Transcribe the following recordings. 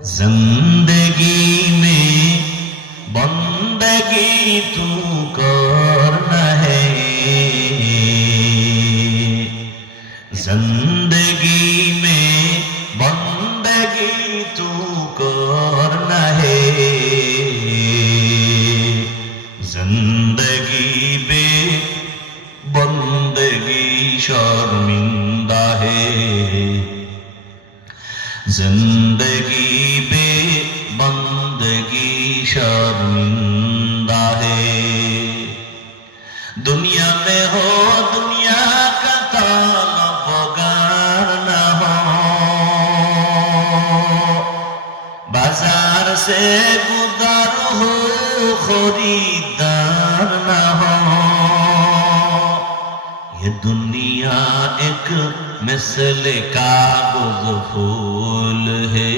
जिंदगी में बंदगी तू करना है, जिंदगी में बंदगी तू करना है, जिंदगी बे बंदगी शर्मिंदा है, जिंदगी बे बंदगी शर्मिंदा है। दुनिया में हो दुनिया का तलबगार न हो, बाजार से गुजर हो खरीदार न हो। ये दुनिया एक मिसल कागज फूल है,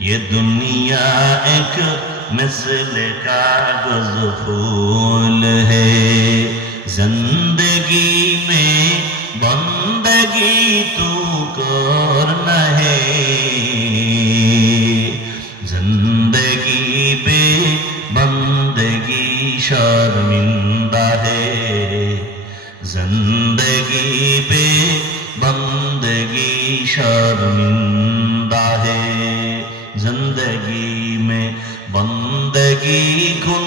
ये दुनिया एक मिसल कागज फूल है, जिंदगी में बंदगी तू करना है, जिंदगी पे बंदगी शर्मिंदा है, जिंदगी पे बंदगी शर्मिंदा है, जिंदगी में बंदगी कुन